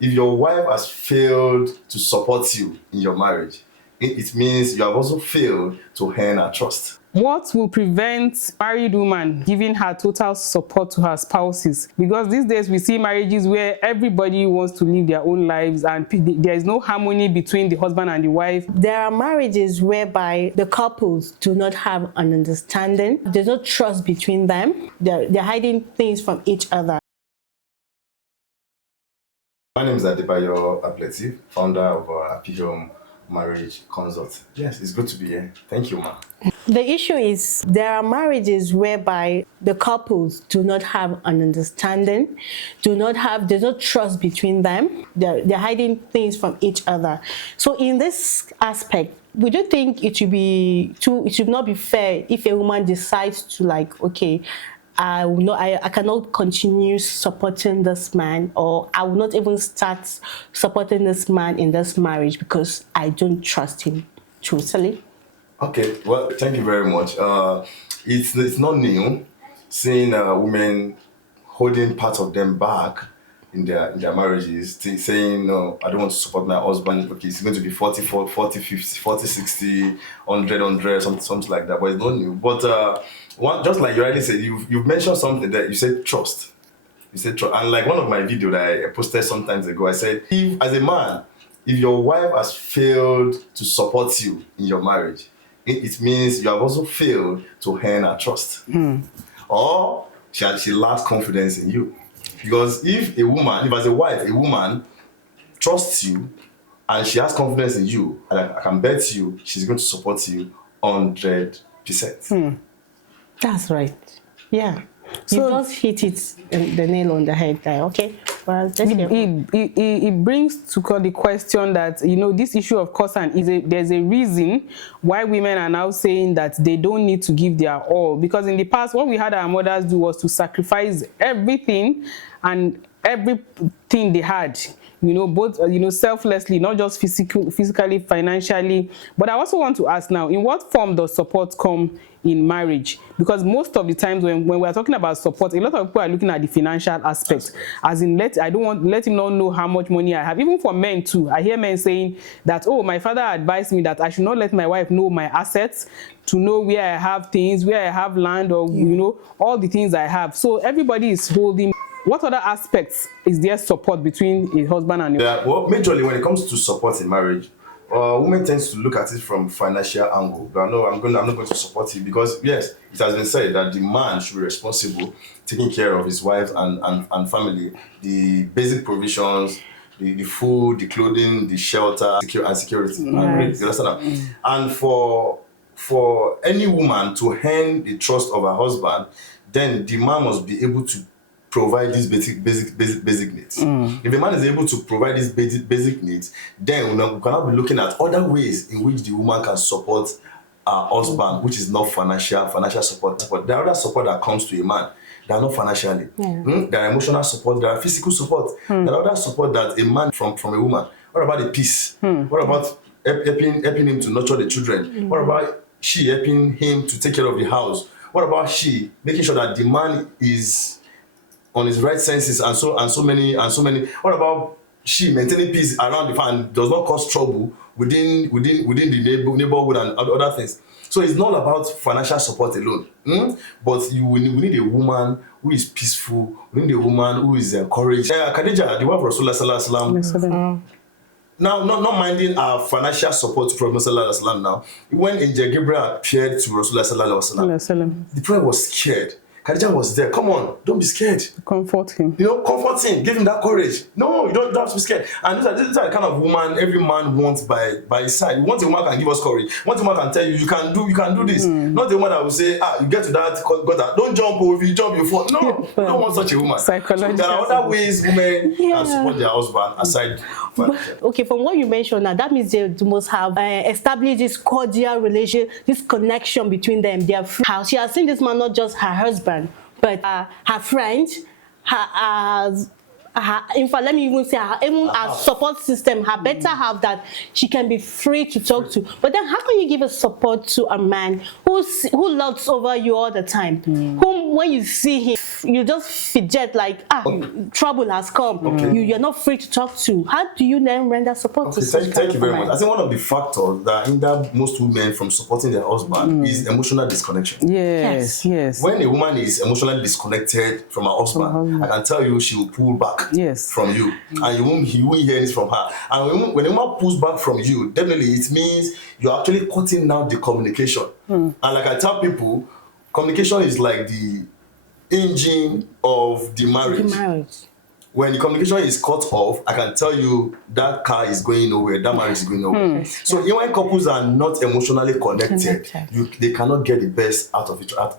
if your wife has failed to support you in your marriage, it means you have also failed to earn her trust. What will prevent married woman giving her total support to her spouses? Because these days we see marriages where everybody wants to live their own lives and there is no harmony between the husband and the wife. There are marriages whereby the couples do not have an understanding. There's no trust between them. They're hiding things from each other. My name is Adebayo, Abdullateef, founder of Happy Home Marriage Consult. Yes, it's good to be here. Thank you, ma. The issue is there are marriages whereby the couples do not have an understanding, there's no trust between them. They're hiding things from each other. So in this aspect, we don't think it should not be fair if a woman decides to, like, okay, I cannot continue supporting this man, or I will not even start supporting this man in this marriage because I don't trust him totally. Okay, well, thank you very much. It's not new seeing women holding part of them back in their marriages, saying, no, I don't want to support my husband. Okay, it's going to be 40, 50, 40, 60, 100, something like that. But it's not new. But just like you already said, you've mentioned something that you said trust. You said trust. And like one of my videos that I posted some time ago, I said, as a man, if your wife has failed to support you in your marriage, it means you have also failed to earn her trust. Or she lacks confidence in you. Because if as a wife, a woman trusts you and she has confidence in you, and I can bet you she's going to support you 100%. That's right. Yeah. So you just hit the nail on the head there. Okay. Well, it brings to the question that, you know, this issue of cause and there's a reason why women are now saying that they don't need to give their all, because in the past what we had our mothers do was to sacrifice everything and everything they had, you know, both selflessly, not just physically, financially. But I also want to ask now, in what form does support come in marriage? Because most of the times when we're talking about support, a lot of people are looking at the financial aspect, as in let him not know how much money I have. Even for men too, I hear men saying that, oh, my father advised me that I should not let my wife know my assets, to know where I have things, where I have land, or you know, all the things I have. So everybody is holding. What other aspects is there support between a husband and a wife? Well, majorly when it comes to support in marriage, women tends to look at it from financial angle. But no, I'm not going to support you because yes, it has been said that the man should be responsible, taking care of his wife and family, the basic provisions, the food, the clothing, the shelter, and security. Nice. You understand? And for any woman to earn the trust of her husband, then the man must be able to provide these basic needs. If a man is able to provide these basic needs, then we cannot be looking at other ways in which the woman can support her husband, which is not financial support. But there are other support that comes to a man that are not financially. There are emotional support, there are physical support, there are other support that a man from a woman. What about the peace? What about helping him to nurture the children? What about she helping him to take care of the house? What about she making sure that the man is on his right senses and so many? What about she maintaining peace around the family, does not cause trouble within the neighborhood and other things? So it's not about financial support alone, but we need a woman who is peaceful. We need a woman who is encouraged. Khadija, the wife of Rasulullah sallallahu alaihi wasallam. Now, not minding our financial support from Rasulullah sallallahu alaihi wasallam. Now, when Angel Gabriel appeared to Rasulullah sallallahu alaihi wasallam, the prophet was scared. Khadija was there. Come on, don't be scared. Comfort him. You know, comfort him. Give him that courage. No, you don't have to be scared. And these are the kind of woman every man wants by his side. Once a woman can give us courage, once a woman can tell you, you can do this. Not the one that will say, you get to that, got that. Don't jump, or if you jump, you fall. No, you don't want such a woman. So there are other ways women can support their husband aside. Okay, from what you mentioned now, that means they must have established this cordial relation, this connection between them. She has seen this man not just her husband, but her friend, in fact, let me even say her support system, her better half that she can be free to talk to. But then how can you give a support to a man who loves over you all the time, whom when you see him fidget like trouble has come. You're not free to talk to. How do you then render support to such Thank you very much. I think one of the factors that hinder most women from supporting their husband is emotional disconnection. Yes. When a woman is emotionally disconnected from her husband, I can tell you she will pull back from you, and you won't hear it from her. And when a woman pulls back from you, definitely it means you're actually cutting down the communication. And like I tell people, communication is like the engine of the marriage. When the communication is cut off, I can tell you that car is going nowhere, that marriage is going nowhere. So even when couples are not emotionally connected, they cannot get the best out of each other.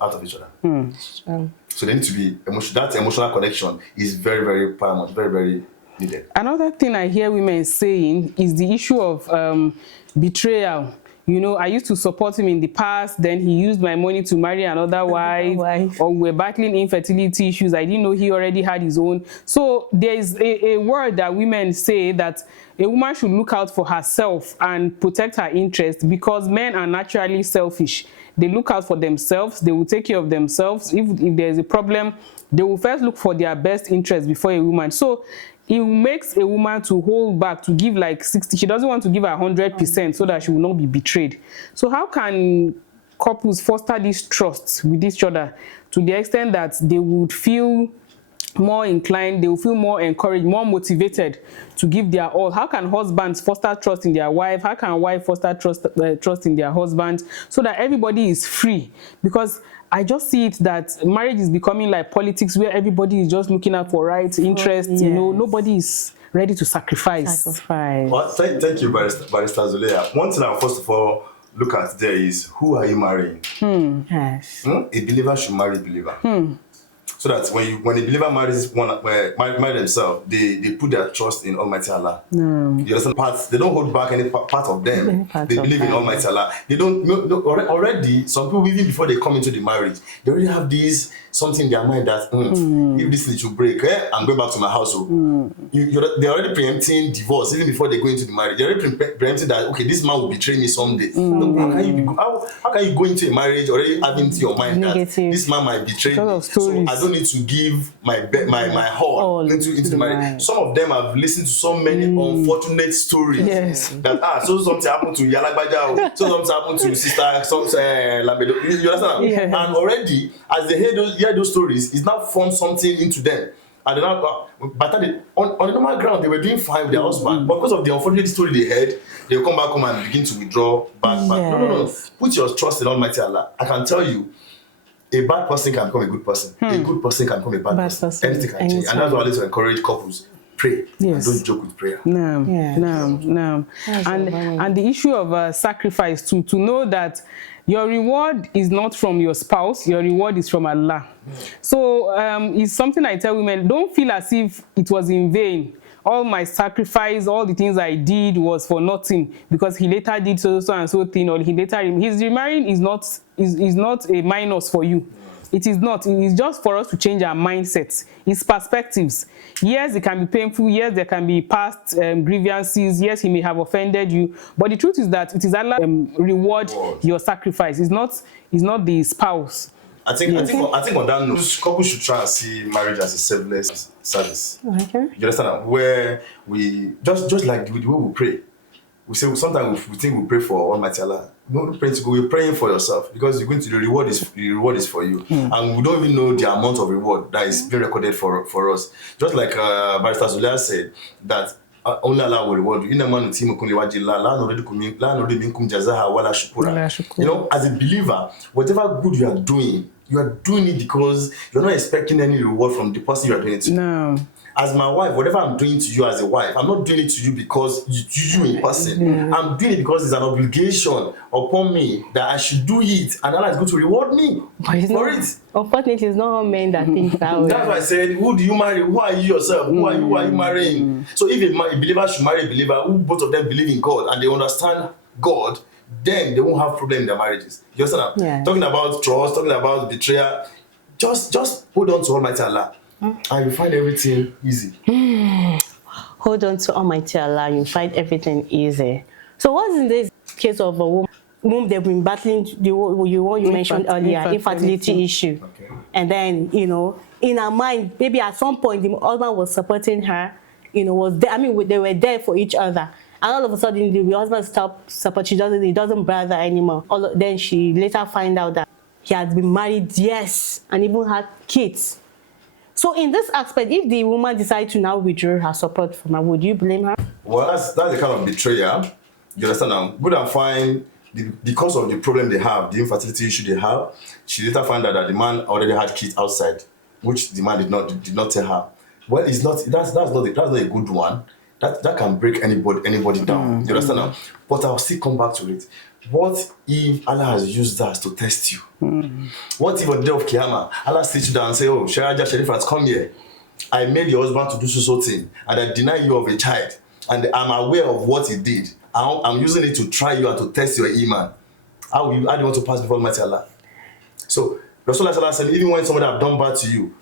So they need to be that emotional connection is very, very paramount, very, very needed. Another thing I hear women saying is the issue of betrayal. You know, I used to support him in the past, then he used my money to marry another wife, or we're battling infertility issues. I didn't know he already had his own. So there is a word that women say that a woman should look out for herself and protect her interests, because men are naturally selfish. They look out for themselves, they will take care of themselves. If there's a problem, they will first look for their best interest before a woman. So it makes a woman to hold back, to give like 60. She doesn't want to give 100% so that she will not be betrayed. So how can couples foster this trust with each other to the extent that they would feel more inclined, they will feel more encouraged, more motivated to give their all? How can husbands foster trust in their wife? How can wife foster trust in their husband, so that everybody is free? Because I just see it that marriage is becoming like politics, where everybody is just looking out for rights, interests. You know, nobody is ready to sacrifice. Well, thank you, Barrister Zulea. One thing I first of all look at there is, who are you marrying? A believer should marry a believer. So that when a believer marries marry themselves, they put their trust in Almighty Allah. You understand? They don't hold back any part of them. They believe in Almighty Allah. They don't already. Some people, even before they come into the marriage, they already have something in their mind that if this little break, I'm going back to my household. They're already preempting divorce even before they go into the marriage. They're already preempting that, okay, this man will betray me someday. How can you go into a marriage already having in your mind that this man might betray me? So I don't need to give my heart into the marriage. Some of them have listened to so many unfortunate stories that so something happened to Yalagbaja, so something happened to sister Lambedo. You understand? And already, as they hear those stories, it's now formed something into them. And they're not, but on the normal ground, they were doing fine with their husband. But because of the unfortunate story they heard, they'll come back home and begin to withdraw back. No. Put your trust in Almighty Allah. I can tell you, a bad person can become a good person. A good person can become a bad person. Anything can change. And that's why I like to encourage couples. Pray. And don't joke with prayer. No. And the issue of sacrifice, to know that your reward is not from your spouse, your reward is from Allah. So it's something I tell women, don't feel as if it was in vain. All my sacrifice, all the things I did was for nothing, because he later did so and so thing, or he later, his remarrying is not a minus for you. It is not. It is just for us to change our mindsets. It's perspectives. Yes, it can be painful. Yes, there can be past grievances. Yes, he may have offended you. But the truth is that it is Allah reward your sacrifice. It's not the spouse. I think on that note, couples should try and see marriage as a selfless service. Okay. You understand? Where we just like the way we pray. We say sometimes we think we pray for Almighty Allah. No praying to go. We're praying for yourself, because you're going to the reward is for you, and we don't even know the amount of reward that is being recorded for us. Just like Barrister Zulea said that only Allah will reward you. You know, as a believer, whatever good you are doing it because you're not expecting any reward from the person you are doing it to. No. As my wife, whatever I'm doing to you as a wife, I'm not doing it to you because you in person. I'm doing it because it's an obligation upon me that I should do it, and Allah is going to reward me for it. Unfortunately, it's not all men that think that way. That's why I said, who do you marry? Who are you yourself? Who are you marrying? So if a believer should marry a believer who both of them believe in God and they understand God, then they won't have problem in their marriages. You understand? Yeah. Talking about trust, talking about betrayal, just hold on to Almighty Allah. And you find everything easy. Hold on to Almighty Allah, you find everything easy. So what's in this case of a woman whom they've been battling, the one you mentioned earlier, infertility issue? Okay. And then, you know, in her mind, maybe at some point the husband was supporting her, you know, was there. I mean, they were there for each other. And all of a sudden, the husband stopped support. He doesn't bother anymore. Then she later find out that he had been married, yes, and even had kids. So in this aspect, if the woman decides to now withdraw her support from her, would you blame her? Well, that's the kind of betrayal. You understand now? Good and fine. Because of the problem they have, the infertility issue they have, she later found out that the man already had kids outside, which the man did not tell her. Well, it's not. That's not a good one. That can break anybody down. You understand now? But I'll still come back to it. What if Allah has used that to test you? What if on the day of Qiyamah, Allah sits you down and say, "Oh, Sharaja Sharifat, come here. I made your husband to do so thing, and I deny you of a child, and I'm aware of what he did. I'm using it to try you and to test your iman. How do you want to pass before Almighty Allah?" So Rasulullah said, even when somebody have done bad to you,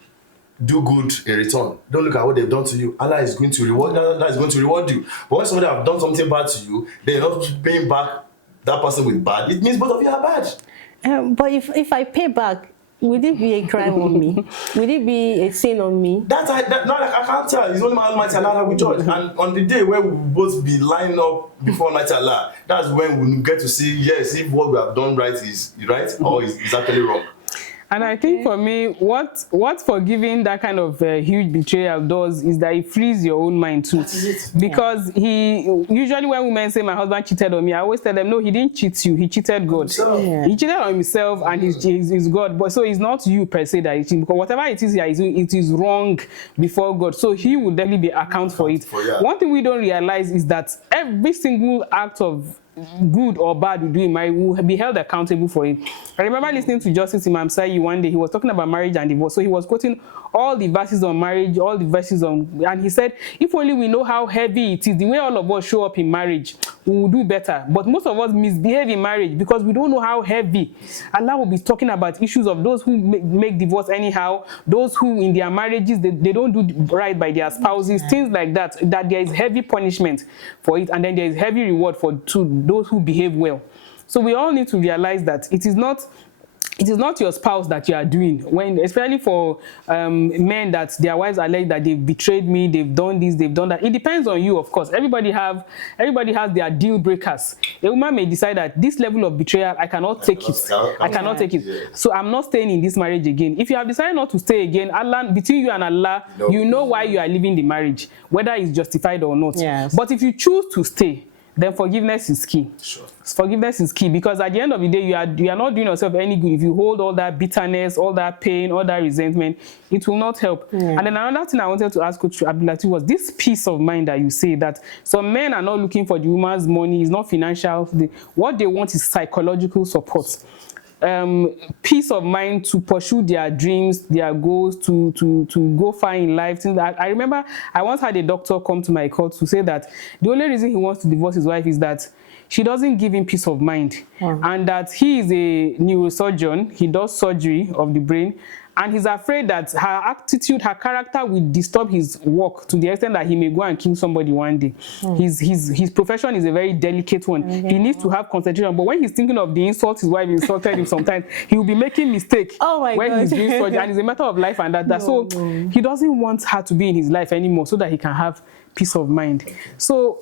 do good in return. Don't look at what they've done to you. Allah is going to reward. Allah is going to reward you. But when somebody have done something bad to you, they're not paying back that person with bad. It means both of you are bad. But if I pay back, would it be a crime on me? Would it be a sin on me? I can't tell. It's only my Almighty Allah that we judge. And on the day where we will both be lined up before Almighty Allah, that's when we get to see, yes, if what we have done right is right or is actually wrong. And I think for me, what forgiving that kind of huge betrayal does is that it frees your own mind too. Because usually when women say my husband cheated on me, I always tell them, no, he didn't cheat you, he cheated God. Yeah. He cheated on himself and he's God. But so it's not you per se that is, because whatever it is here, it is wrong before God. So he will definitely be account for it. One thing we don't realize is that every single act of good or bad we do in marriage will be held accountable for it. I remember listening to Justice Imam Sayi one day. He was talking about marriage and divorce. So he was quoting all the verses on marriage, all the verses on, and he said, if only we know how heavy it is, the way all of us show up in marriage, we will do better. But most of us misbehave in marriage because we don't know how heavy. And now we'll be talking about issues of those who make divorce anyhow, those who in their marriages, they don't do right by their spouses, things like that, that there is heavy punishment for it, and then there is heavy reward to those who behave well. So we all need to realize that it is not your spouse that you are doing, when especially for men that their wives allege that they've betrayed me, they've done this, they've done that. It depends on you, of course. Everybody has their deal breakers. A woman may decide that this level of betrayal, I cannot take it. I cannot take it. So I'm not staying in this marriage again. If you have decided not to stay again, Allah, between you and Allah, you know why you are leaving the marriage, whether it's justified or not. Yes. But if you choose to stay, then forgiveness is key. Sure. Forgiveness is key, because at the end of the day, you are not doing yourself any good if you hold all that bitterness, all that pain, all that resentment. It will not help. And then another thing I wanted to ask Coach Abdullateef was this peace of mind that you say that some men are not looking for the woman's money, it's not financial. What they want is psychological support. Peace of mind to pursue their dreams, their goals, to go far in life. I remember I once had a doctor come to my court to say that the only reason he wants to divorce his wife is that she doesn't give him peace of mind, and that he is a neurosurgeon, he does surgery of the brain, and he's afraid that her attitude, her character will disturb his work to the extent that he may go and kill somebody one day. His profession is a very delicate one. He needs to have concentration. But when he's thinking of the insult his wife insulted him, sometimes he will be making mistakes when he's doing surgery. And it's a matter of life and that. So he doesn't want her to be in his life anymore so that he can have peace of mind. So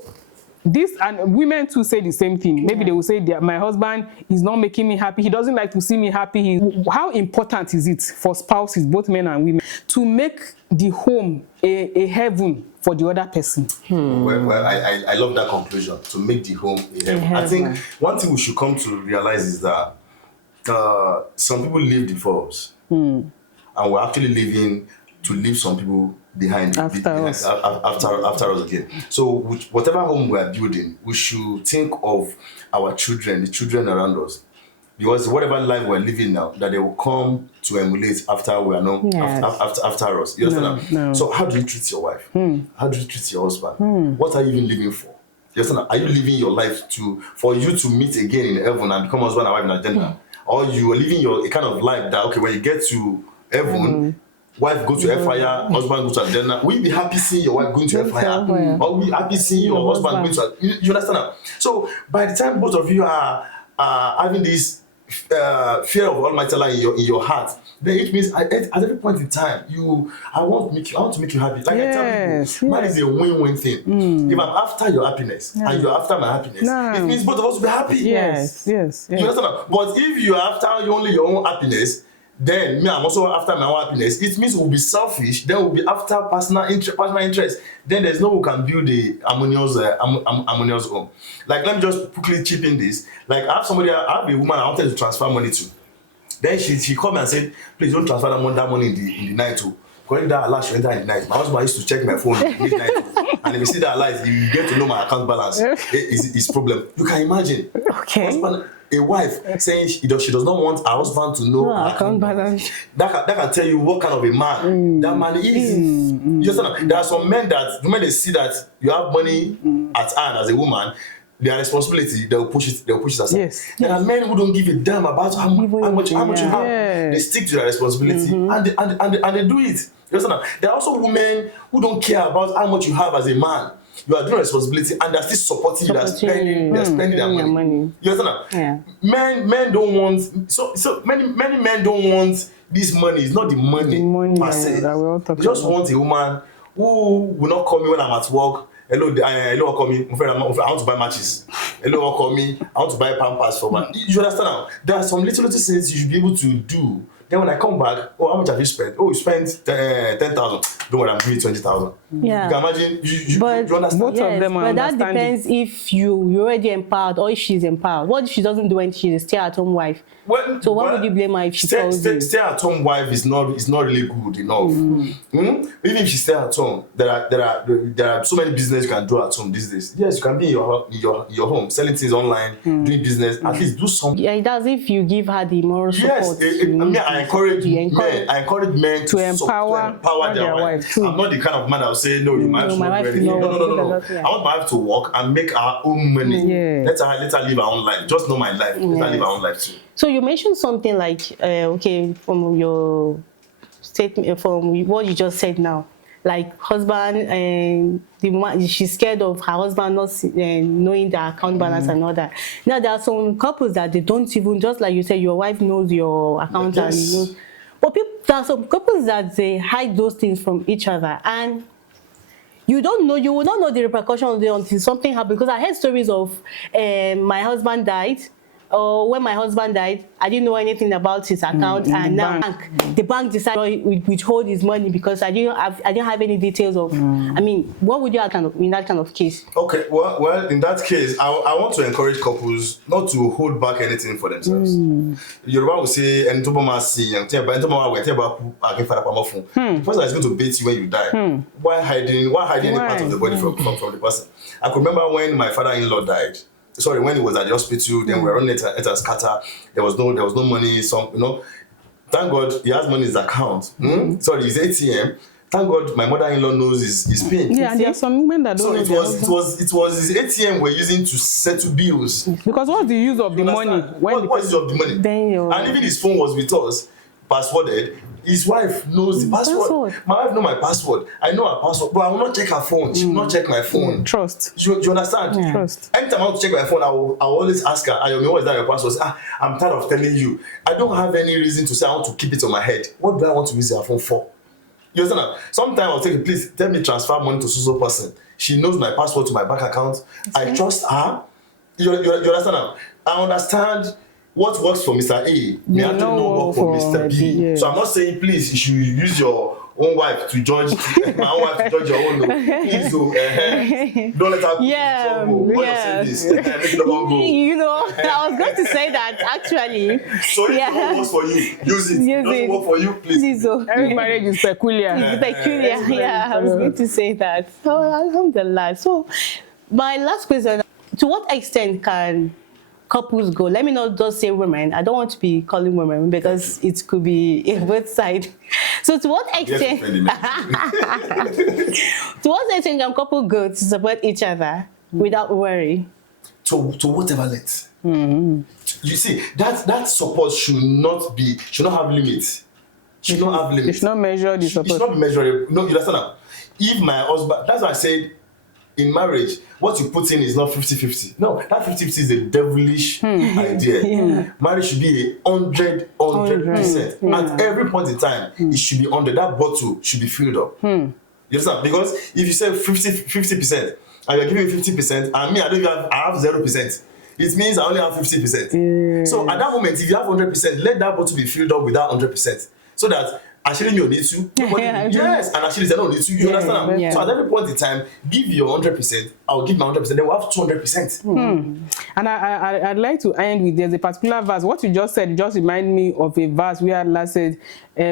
this, and women too say the same thing. Maybe they will say, my husband is not making me happy. He doesn't like to see me happy. How important is it for spouses, both men and women, to make the home a heaven for the other person? Well, I love that conclusion, to make the home a heaven. I think one thing we should come to realize is that some people live before us, and we're actually living to leave some people behind after us again. So whatever home we are building, we should think of our children, the children around us, because whatever life we're living now, that they will come to emulate after we are known, after us. You understand? No. So how do you treat your wife? How do you treat your husband? What are you even living for? You understand? Are you living your life for you to meet again in heaven and become husband and wife in agenda? Or you are living a kind of life that, okay, when you get to heaven, wife go to fire, husband go to agenda. Will you be happy seeing your wife going to fire? Or will you be happy seeing your husband going to? You understand? So by the time both of you are having this fear of Almighty Allah in your heart, then it means at every point in time, I want to make you happy. Like I tell people, man is a win-win thing. If I'm after your happiness and you're after my happiness, it means both of us will be happy. Yes. You understand? But if you're after only your own happiness, then me, I'm also after my own happiness. It means we'll be selfish. Then we'll be after personal interest. Then there's no way we can build a harmonious home. Like, let me just quickly chip in this. Like, I have a woman I wanted to transfer money to. Then she called me and said, please don't transfer that money in the night too. Calling that alert, she enter in the night. My husband used to check my phone midnight too. And if you see that alert, you get to know my account balance. It's problem. You can imagine. Okay. A wife saying she does not want her husband to know her account balance. That can tell you what kind of a man that man is. You understand? There are some men that the moment they see that you have money at hand as a woman, their responsibility, they'll push it aside. Yes. There are men who don't give a damn about how much you have. They stick to their responsibility and they do it. You understand? There are also women who don't care about how much you have as a man. You are doing responsibility and they're still supporting you. They're spending their money. You understand? Yeah. Men don't want so many men don't want this money. It's not the money per se. They just want a woman who will not call me when I'm at work. Hello, call me. I want to buy matches. Hello, call me. I want to buy Pampers for my. You understand now? There are some little things you should be able to do. Then when I come back, how much have you spent? You spent 10,000. Don't worry, I'm giving you 20,000. Yeah. You can imagine. You understand? Both of them but that depends if you're already empowered or if she's empowered. What if she doesn't do anything? She's a stay-at-home wife. So why would you blame her if she tells you? Stay-at-home wife is not really good enough. Even if she stay at home, there are so many business you can do at home these days. Yes, you can be in your home selling things online, doing business. At least do something. Yeah, that's if you give her the moral support. Yes, I encourage men to empower their wife. I'm not the kind of man that will say no. My wife should not do anything. No. I want my wife to work and make her own money. Yeah. Let her live her own life. Just know my life. Let her live her own life too. So you mentioned something like, from your statement, from what you just said now, like husband and the woman, she's scared of her husband not knowing the account balance and all that. Now there are some couples that they don't even, just like you said, your wife knows your account. Yes. And you know, but there are some couples that they hide those things from each other, and you will not know the repercussions until something happens. Because I heard stories of my husband died, or when my husband died, I didn't know anything about his account, and now the bank decided to withhold his money because I didn't have any details of. I mean, what would you do in that kind of case? Okay, well, in that case, I want to encourage couples not to hold back anything for themselves. Yoruba will say, the person is going to beat you when you die. Why hiding any part of the body from the person? I could remember when my father-in-law died. Sorry, when he was at the hospital, then we were running it at scatter. There was no money. Thank God he has money in his account. Sorry, his ATM. Thank God my mother-in-law knows his PIN. Yeah, and there are some women that don't know. So it was his ATM we're using to settle bills. Because what's the use of the money? What's the use of the money? And even his phone was with us, passworded. His wife knows the password. My wife knows my password. I know her password, but I will not check her phone. She will not check my phone. Trust. You understand? Yeah. Trust. Anytime I want to check my phone, I will always ask her, Ayomi, what is that your password? I'm tired of telling you. I don't have any reason to say I want to keep it on my head. What do I want to use her phone for? You understand? Sometimes I'll take it, please tell me transfer money to so person. She knows my password to my bank account. I trust her. You understand now? I understand what works for Mr. A may actually not work for Mr. B. Yeah. So I'm not saying please you should use your own wife to judge my own wife to judge your own. Please don't let her yeah. This. You know, I was going to say that actually. So if it don't work for you, use it. It doesn't work for you, please. Every marriage is peculiar. It's peculiar. Yeah, I was going to say that. So alhamdulillah. So my last question: to what extent can couples go? Let me not just say women. I don't want to be calling women because it could be in both sides. So to what extent to what extent can couples go to support each other without worry? To whatever length. You see, that support should not have limits. Should not have limits. It's not measured the support. It's not measurable. No, you understand now? If my husband, that's why I said in marriage, what you put in is not 50-50. No, that 50-50 is a devilish idea. Marriage should be 100%. At every point in time, it should be 100. That bottle should be filled up. You understand? Because if you say 50%, and you're giving me 50%, and me, I have 0%. It means I only have 50%. So at that moment, if you have 100%, let that bottle be filled up with that 100%. So that actually you need to. Yes, and actually they don't need to. You understand? So at every point in time, give your 100%. I'll give my 100%. Then we'll have 200%. And I'd like to end with, there's a particular verse. What you just said just remind me of a verse where Allah said, they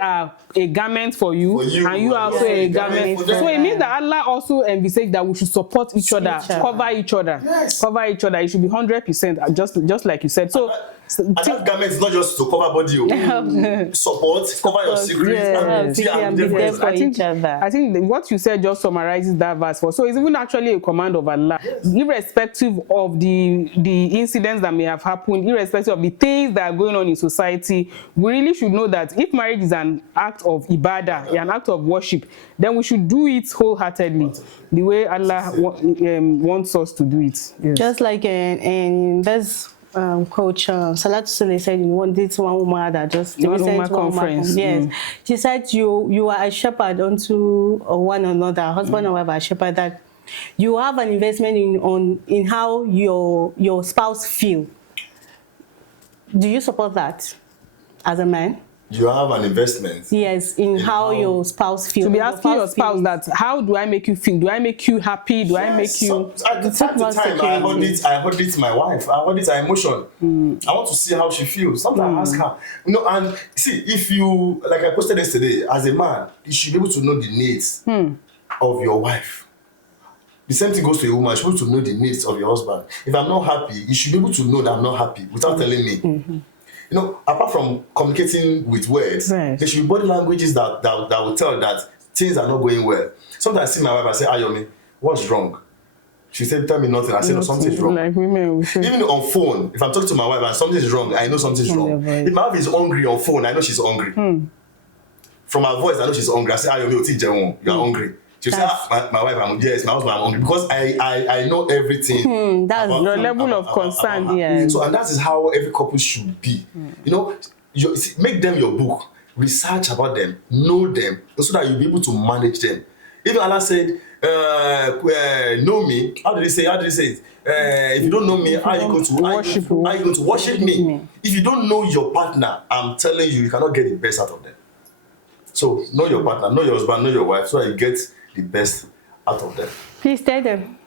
are a garment for you and you are also a garment. So it means that Allah also envisaged that we should support each other, cover each other, cover each other. It should be 100%, just like you said. So. And that garment is not just to cover body, support, cover your secrets, I think what you said just summarizes that verse for. So it's even actually a command of Allah, irrespective of the incidents that may have happened, irrespective of the things that are going on in society. We really should know that if marriage is an act of ibadah, an act of worship, then we should do it wholeheartedly, the way Allah wants us to do it. Just like in this coach Salatu Sule said in this one woman that just conference. She said you are a shepherd unto one another, husband and wife are a shepherd, that you have an investment in how your spouse feel. Do you support that as a man? You have an investment. Yes, in how your spouse feels. To be asking your spouse that, how do I make you feel? Do I make you happy? Do I make you... At the time, I audit my wife. I audit her emotion. I want to see how she feels. Sometimes I ask her. And see, if you, like I posted yesterday, as a man, you should be able to know the needs of your wife. The same thing goes to a woman. You should be able to know the needs of your husband. If I'm not happy, you should be able to know that I'm not happy without telling me. Apart from communicating with words, there should be body languages that will tell that things are not going well. Sometimes I see my wife, I say, Ayomi, what's wrong? She said, tell me nothing. I say, no, something's wrong. Like women, even on phone, if I'm talking to my wife and something's wrong, I know something's wrong. If my wife is hungry on phone, I know she's hungry. From her voice, I know she's hungry. I say, Ayomi, you're hungry. She said, my wife, my husband, I'm hungry. Because I know everything. That's the level of concern. So, and that is how every couple should be. Make them your book. Research about them. Know them. So that you'll be able to manage them. Even Allah said, know me. How did he say it? If you don't know me, how are you going to worship me? If you don't know your partner, I'm telling you, you cannot get the best out of them. So know your partner, know your husband, know your wife, so that you get the best out of them. Please tell them.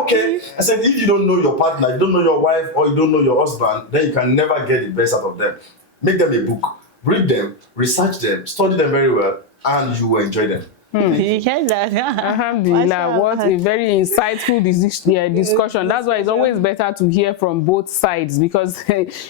Okay. I said, if you don't know your partner, you don't know your wife, or you don't know your husband, then you can never get the best out of them. Make them a book. Read them, research them, study them very well, and you will enjoy them. You heard that? Alhamdulillah, what a very insightful discussion. That's why it's always better to hear from both sides, because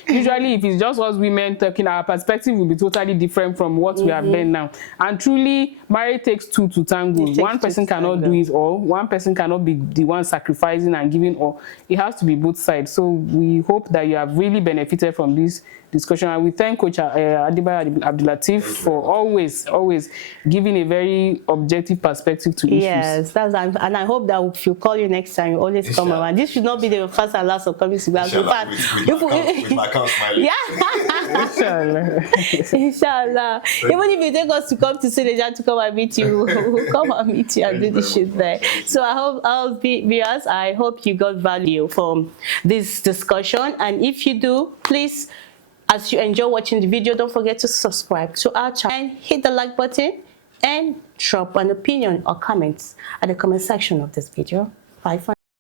usually if it's just us women talking, our perspective will be totally different from what we have done now. And truly, marriage takes two to tango. One person cannot do it all. One person cannot be the one sacrificing and giving all. It has to be both sides. So we hope that you have really benefited from this discussion, and we thank Coach Adebayo Abdullateef for always giving a very objective perspective to issues. Yes, and I hope that if you call you next time, you always come around. This should not be the first and last of coming to us. With my account smiling. Inshallah. Even if you take us to come to Senegal to come and meet you, we'll come and meet you and do the shit there. So I hope you got value from this discussion, and if you do, please, as you enjoy watching the video, don't forget to subscribe to our channel and hit the like button and drop an opinion or comments at the comment section of this video. Bye for now.